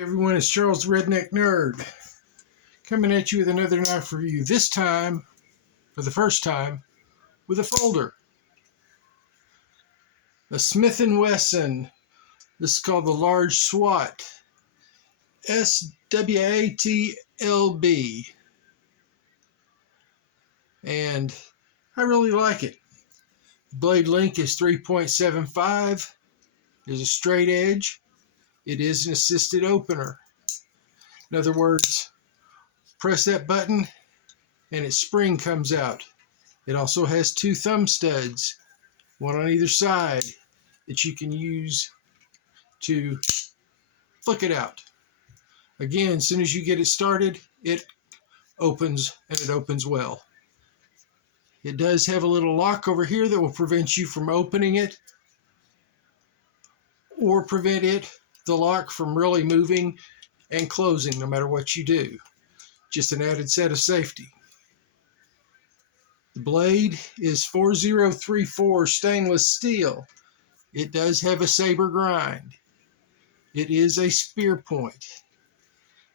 Hey everyone, it's Charles the Redneck Nerd coming at you with another knife review. This time, for the first time, with a folder. A Smith & Wesson. This is called the Large Swat. SWATLB. And I really like it. Blade length is 3.75. There's a straight edge. It is an assisted opener. In other words, press that button and its spring comes out. It also has two thumb studs, one on either side, that you can use to flick it out. Again, as soon as you get it started, it opens, and it opens well. It does have a little lock over here that will prevent you from opening it or prevent the lock from really moving and closing no matter what you do. Just an added set of safety. The blade is 4034 stainless steel. It does have a saber grind. It is a spear point.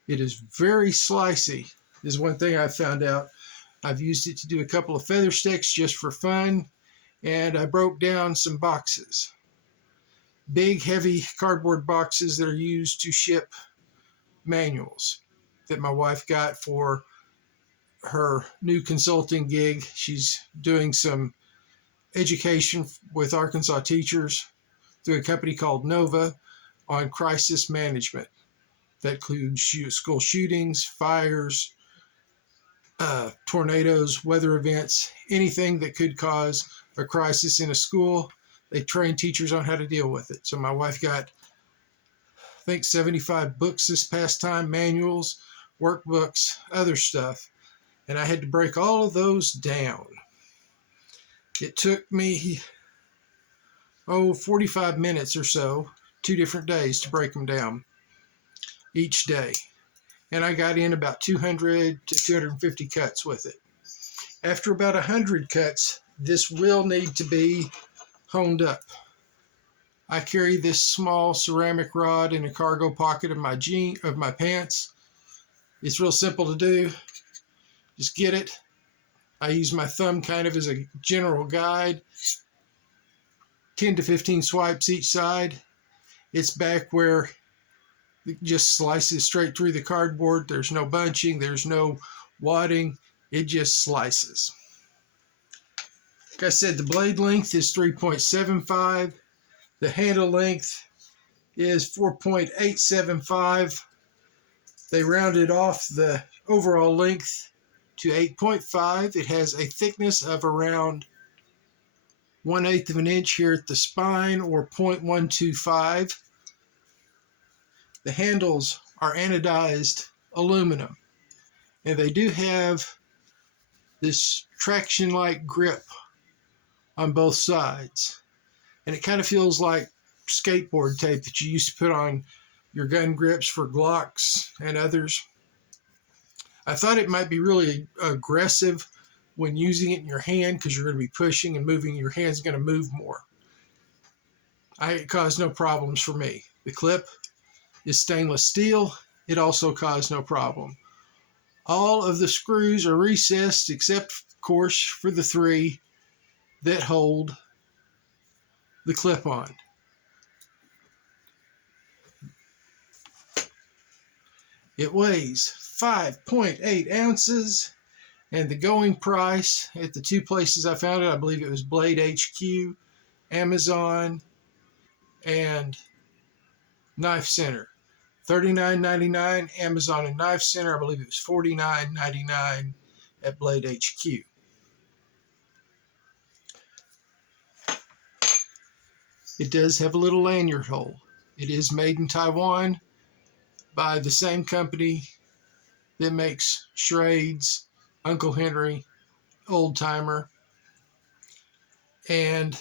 It is very slicey, is one thing I've found out. I've used it to do a couple of feather sticks just for fun, and I broke down some boxes. Big, heavy cardboard boxes that are used to ship manuals that my wife got for her new consulting gig. She's doing some education with Arkansas teachers through a company called Nova on crisis management. That includes school shootings, fires, tornadoes, weather events, anything that could cause a crisis in a school. They train teachers on how to deal with it. So my wife got, I think, 75 books this past time, manuals, workbooks, other stuff. And I had to break all of those down. It took me, 45 minutes or so, 2 different days to break them down each day. And I got in about 200 to 250 cuts with it. After about 100 cuts, this will need to be honed up. I carry this small ceramic rod in a cargo pocket of my pants. It's real simple to do. Just get it. I use my thumb kind of as a general guide. 10 to 15 swipes each side. It's back where it just slices straight through the cardboard. There's no bunching. There's no wadding. It just slices. Like I said, the blade length is 3.75. The handle length is 4.875. They rounded off the overall length to 8.5. It has a thickness of around 1/8 of an inch here at the spine, or 0.125. The handles are anodized aluminum, and they do have this traction-like grip on both sides. And it kind of feels like skateboard tape that you used to put on your gun grips for Glocks and others. I thought it might be really aggressive when using it in your hand because you're going to be pushing and moving. Your hand's going to move more. It caused no problems for me. The clip is stainless steel. It also caused no problem. All of the screws are recessed except, of course, for the 3 that hold the clip on. It weighs 5.8 ounces, and the going price at the 2 places I found it, I believe it was Blade HQ, Amazon, and Knife Center. $39.99 Amazon and Knife Center. I believe it was $49.99 at Blade HQ. It does have a little lanyard hole. It is made in Taiwan by the same company that makes Schrades, Uncle Henry, Old Timer. And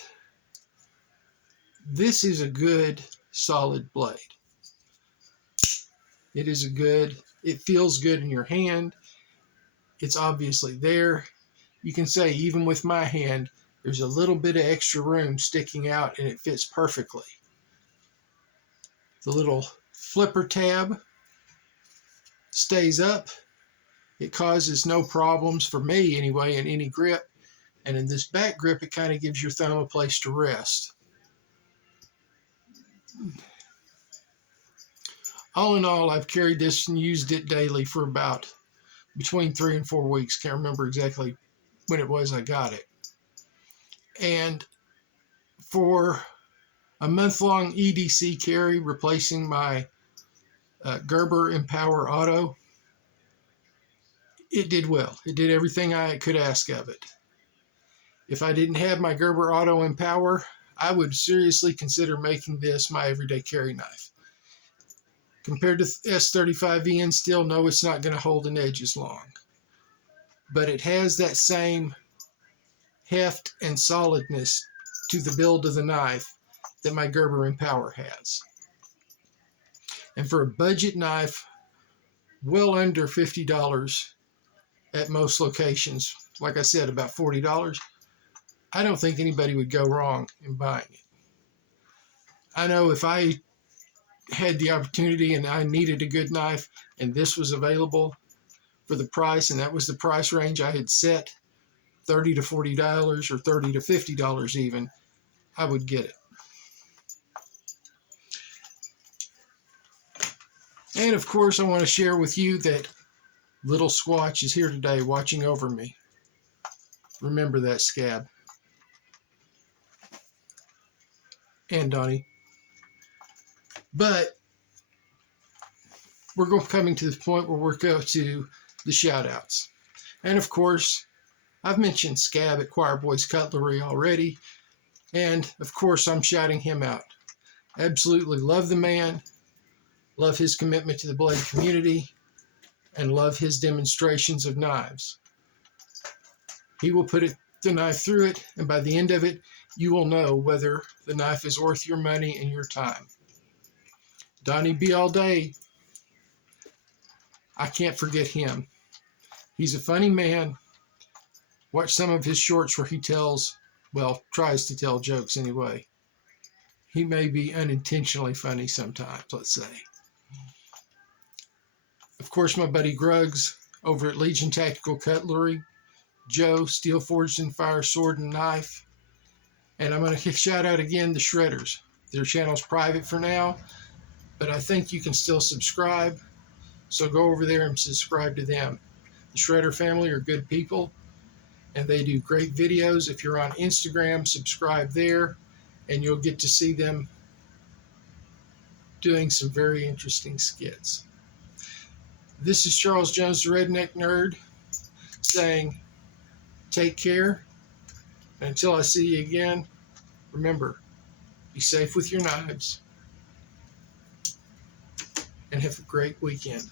this is a good, solid blade. It feels good in your hand. It's obviously there. You can say, even with my hand, there's a little bit of extra room sticking out, and it fits perfectly. The little flipper tab stays up. It causes no problems for me anyway in any grip. And in this back grip, it kind of gives your thumb a place to rest. All in all, I've carried this and used it daily for about between 3 and 4 weeks. Can't remember exactly when it was I got it. And for a month-long EDC carry, replacing my Gerber Empower Auto, it did well. It did everything I could ask of it. If I didn't have my Gerber Auto Empower, I would seriously consider making this my everyday carry knife. Compared to S35VN, still, no, it's not going to hold an edge as long. But it has that same heft and solidness to the build of the knife that my Gerber Empower has. And for a budget knife, well under $50 at most locations, like I said, about $40, I don't think anybody would go wrong in buying it. I know if I had the opportunity and I needed a good knife and this was available for the price, and that was the price range I had set, $30 to $40 or $30 to $50 even, I would get it. And of course, I want to share with you that little Swat is here today watching over me. Remember that, Scab. And Donnie. But we're coming to the point where we're going to the shout outs. And of course, I've mentioned Scab at Choir Boys Cutlery already. And of course, I'm shouting him out. Absolutely love the man, love his commitment to the blade community, and love his demonstrations of knives. He will put the knife through it, and by the end of it, you will know whether the knife is worth your money and your time. Donnie B all day, I can't forget him. He's a funny man. Watch some of his shorts where he tries to tell jokes anyway. He may be unintentionally funny sometimes, let's say. Of course, my buddy Gruggs over at Legion Tactical Cutlery, Joe, Steel Forged and Fire Sword and Knife, and I'm going to shout out again the Shredders. Their channel's private for now, but I think you can still subscribe, so go over there and subscribe to them. The Shredder family are good people, and they do great videos. If you're on Instagram, subscribe there, and you'll get to see them doing some very interesting skits. This is Charles Jones, the Redneck Nerd, saying, take care. And until I see you again, remember, be safe with your knives, and have a great weekend.